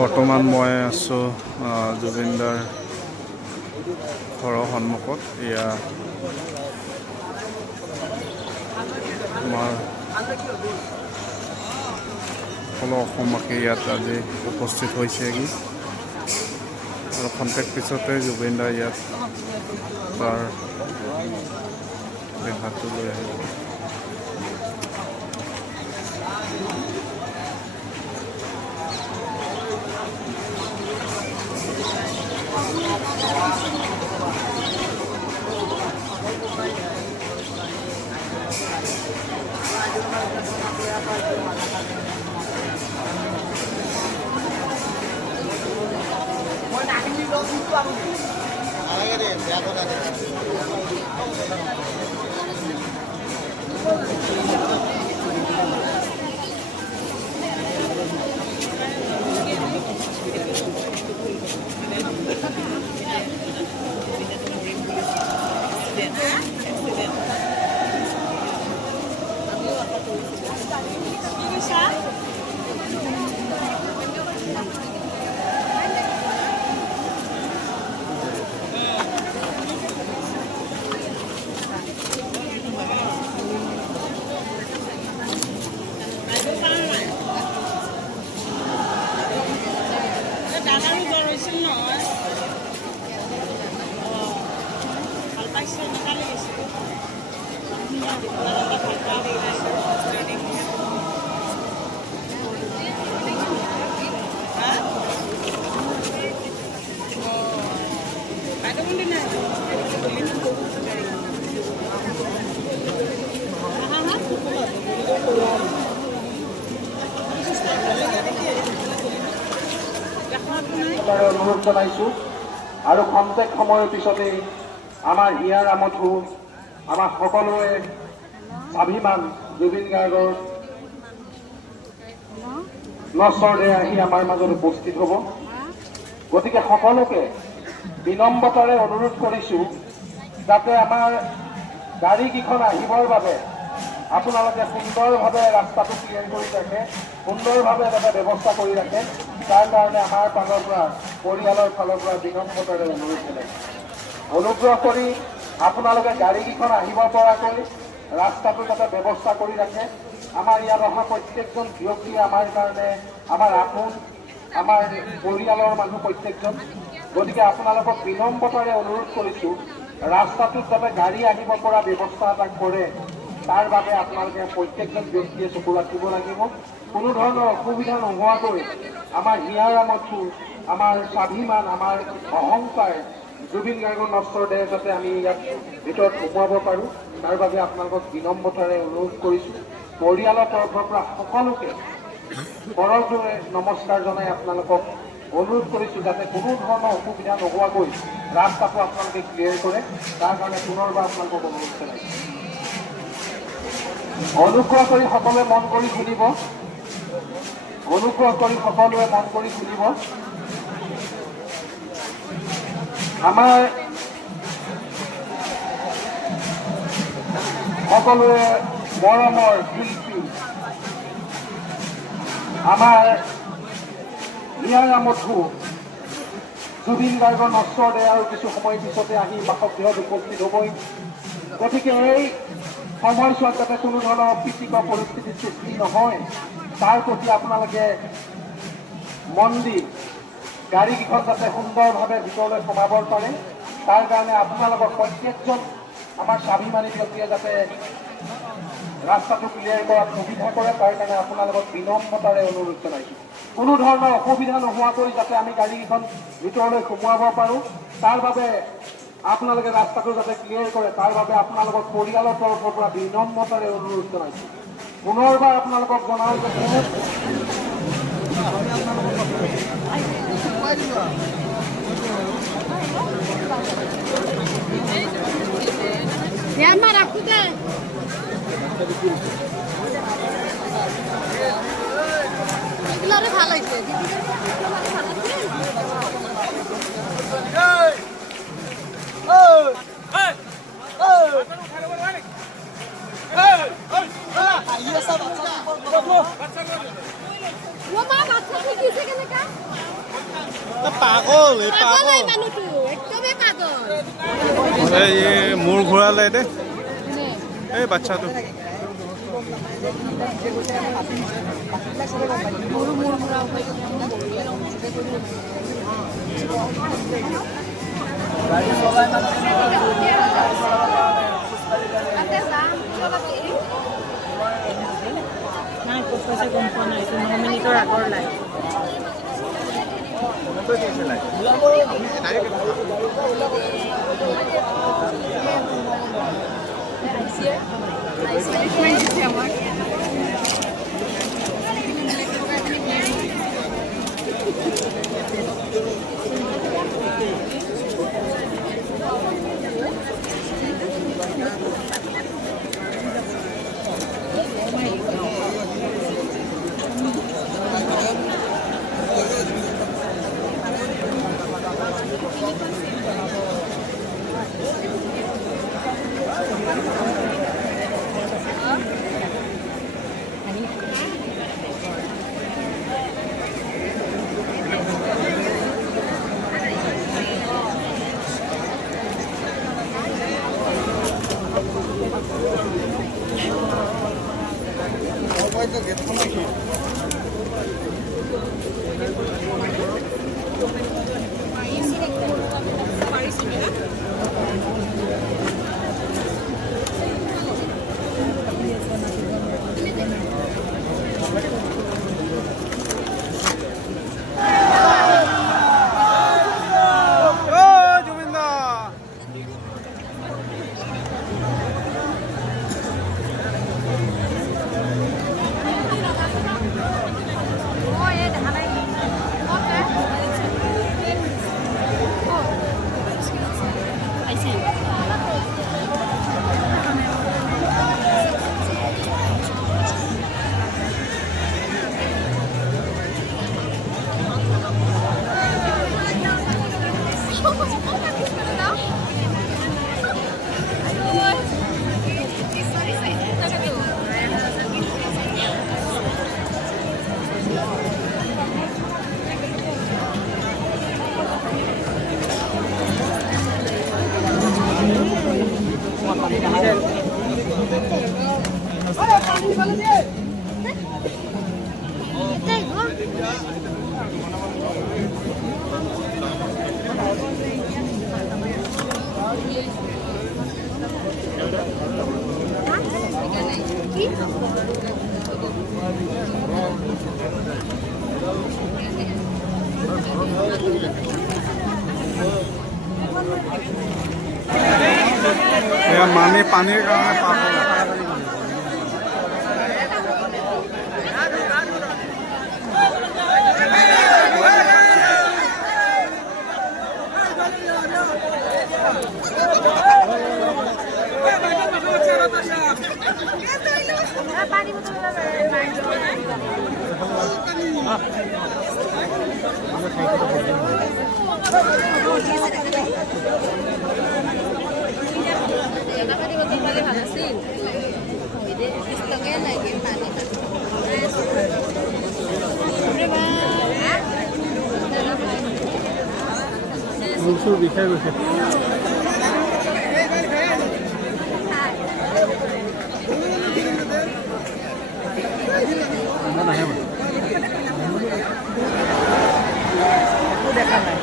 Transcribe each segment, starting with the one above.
বৰ্তমান মই আছোঁ জুবিনদাৰ ঘৰৰ সন্মুখত। এয়া আমাৰ সকলো অসমবাসী ইয়াত আজি উপস্থিত হৈছেহি আৰু খন্তেক পিছতে জুবিনদাৰ ইয়াত তাৰ দেহাটো লৈ আহিব। অনুৰোধ জনাইছোঁ আৰু খন্তেক সময়ৰ পিছতে আমাৰ হিয়াৰ আমঠু আমাৰ সকলোৰে স্বাভিমান জুবিন গাৰ্গৰ নশ্বৰদেহ আহি আমাৰ মাজত উপস্থিত হ'ব। গতিকে সকলোকে বিনম্ৰতাৰে অনুৰোধ কৰিছোঁ যাতে আমাৰ গাড়ীকেইখন আহিবৰ বাবে আপোনালোকে সুন্দৰভাৱে ৰাস্তাটো ক্লিয়াৰ কৰি ৰাখে, সুন্দৰভাৱে যাতে ব্যৱস্থা কৰি ৰাখে, তাৰ কাৰণে আমাৰ ফালৰ পৰা পৰিয়ালৰ ফালৰ পৰা বিনম্ৰতাৰে অনুৰোধ জনাইছোঁ। অনুগ্ৰহ কৰি আপোনালোকে গাড়ীকেইখন আহিব পৰাকৈ ৰাস্তাটো যাতে ব্যৱস্থা কৰি ৰাখে। আমাৰ ইয়াত অহা প্ৰত্যেকজন ব্যক্তি আমাৰ কাৰণে আমাৰ আপোন, আমাৰ পৰিয়ালৰ মানুহ প্ৰত্যেকজন। গতিকে আপোনালোকক বিনম্ৰতাৰে অনুৰোধ কৰিছোঁ ৰাস্তাটোত যাতে গাড়ী আহিব পৰা ব্যৱস্থা এটা কৰে, তাৰ বাবে আপোনালোকে প্ৰত্যেকজন ব্যক্তিয়ে চকু ৰাখিব লাগিব। কোনো ধৰণৰ অসুবিধা নোহোৱাকৈ আমাৰ হিয়াৰ আমঠু, আমাৰ স্বাভিমান, আমাৰ অহংকাৰ জুবিন গাৰ্গৰ নশ্বৰদেহ যাতে আমি ইয়াত ভিতৰত সোমোৱাব পাৰোঁ, তাৰ বাবে আপোনালোকক বিনম্ৰতাৰে অনুৰোধ কৰিছোঁ। পৰিয়ালৰ তৰফৰ পৰা সকলোকে কৰজোৰে নমস্কাৰ জনাই আপোনালোকক অনুৰোধ কৰিছোঁ যাতে কোনো ধৰণৰ অসুবিধা নোহোৱাকৈ ৰাস্তাটো আপোনালোকে ক্লিয়াৰ কৰে, তাৰ কাৰণে পুনৰবাৰ আপোনালোকক অনুৰোধ জনাইছোঁ। অনুগ্ৰহ কৰি সকলোৱে মন কৰি শুনিব, অনুগ্ৰহ কৰি সকলোৱে মন কৰি শুনিব। আমাৰ সকলোৰে মৰমৰ শিল্পী আমাৰ হিয়াৰ আমঠু জুবিন গাৰ্গৰ নশ্বৰদেহ আৰু কিছু সময় পিছতে আহি বাসগৃহত উপস্থিত হ'বই। গতিকে এই সময়ছোৱাত যাতে কোনো ধৰণৰ অপ্ৰীতিকৰ পৰিস্থিতিৰ সৃষ্টি নহয়, তাৰ প্ৰতি আপোনালোকে মন দি গাড়ীকেইখন যাতে সুন্দৰভাৱে ভিতৰলৈ সোমাব পাৰে, তাৰ কাৰণে আপোনালোকৰ প্ৰত্যেকজন আমাৰ স্বাভিমানী ব্যক্তিয়ে যাতে ৰাস্তাটো ক্লিয়াৰ কৰাত সুবিধা কৰে, তাৰ কাৰণে আপোনালোকক বিনম্ৰতাৰে অনুৰোধ জনাইছোঁ। কোনো ধৰণৰ অসুবিধা নোহোৱাকৈ যাতে আমি গাড়ীকেইখন ভিতৰলৈ সোমোৱাব পাৰোঁ, তাৰ বাবে আপোনালোকে ৰাস্তাটো যাতে ক্লিয়াৰ কৰে, তাৰ বাবে আপোনালোকৰ পৰিয়ালৰ তৰফৰ পৰা বিনম্ৰতাৰে অনুৰোধ জনাইছোঁ। পুনৰবাৰ আপোনালোকক জনাওঁ যে ভাল হৈছে। Hey! वो माँ बाচ্চা কি কিসে কেনেকা পাগল এই পাগল পাগল এই মানুষটো একদমই পাগল এই মূৰ ঘূৰালে দে এই বাচ্চাটো মোৰো মোৰ ঘূৰাও হয় নাই ক'ত পাইছে গম পোৱা নাই এইটো 9 মিনিটৰ আগৰ লাইভ এয়া মানে পানীৰ কাৰণে পাগল পানি বোতল পানি ভাল আছিল লাগে পানী চুৰ বিষাই গৈছে দেখা নাই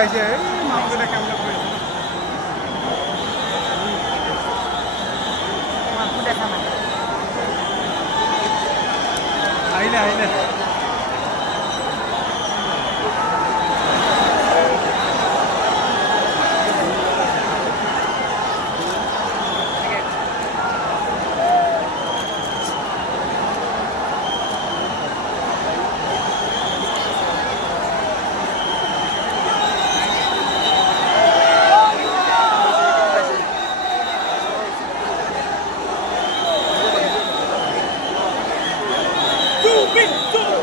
আহিছে এই মানুহজনে কেনেকৈ কৰি আছে। মানুহ দেখা নাই। আহিলে আহিলে Too big, too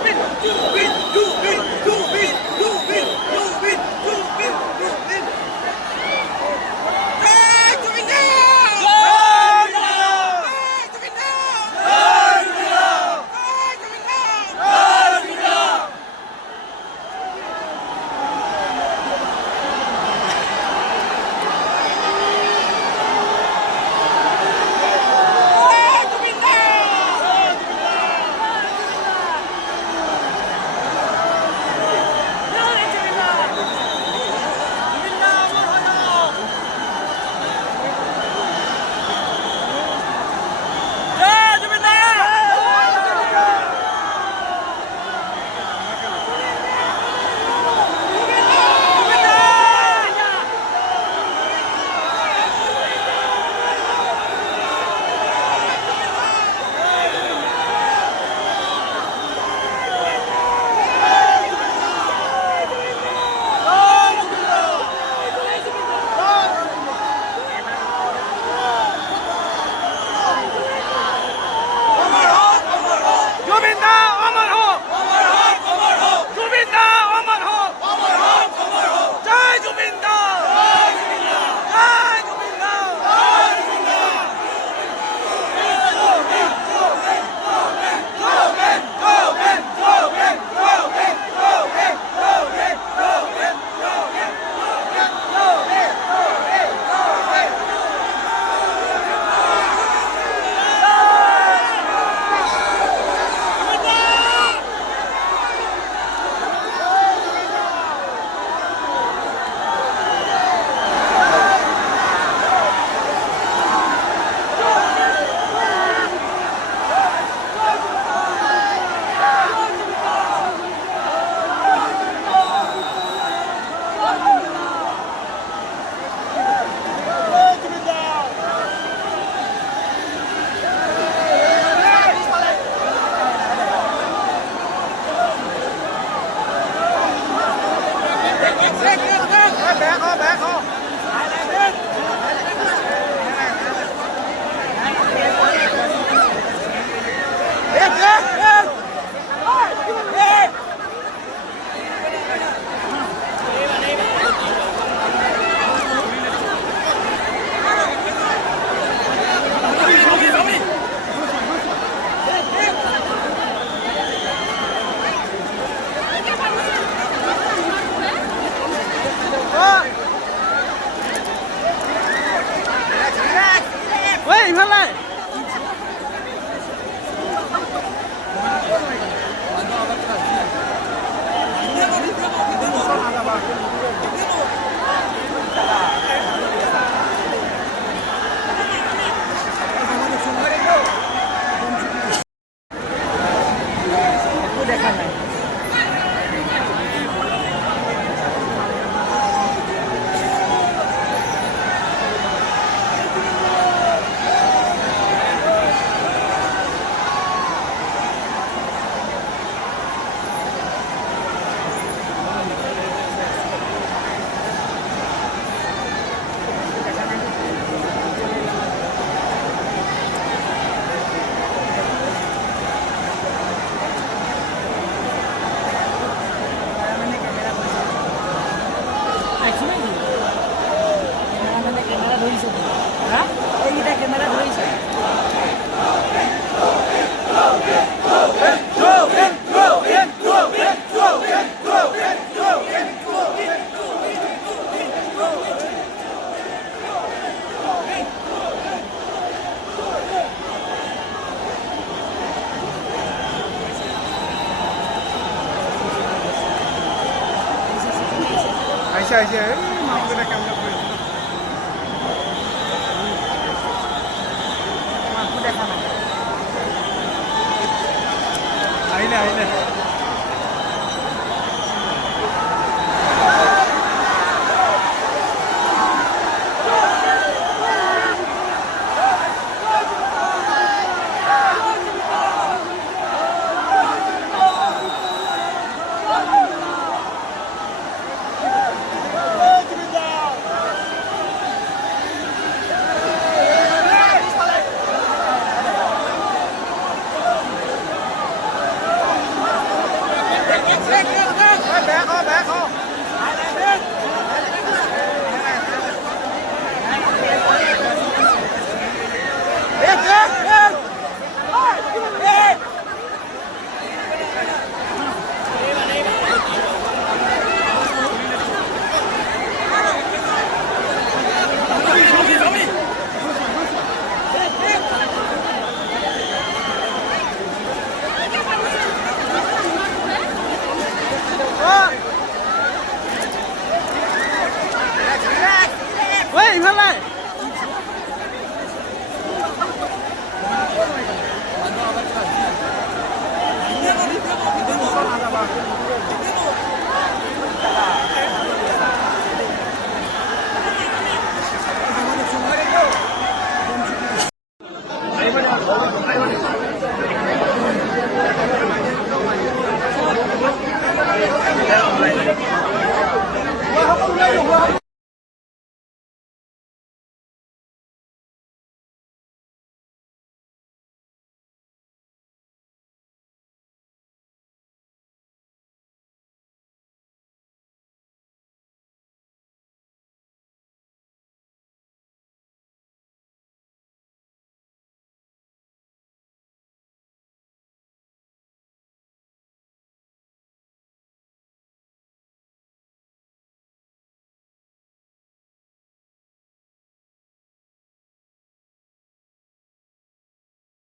আহিছে এই মানুহজনে কেনেকৈ কৰি আছে মানুহ দেখা নাই আহিলে আহিলে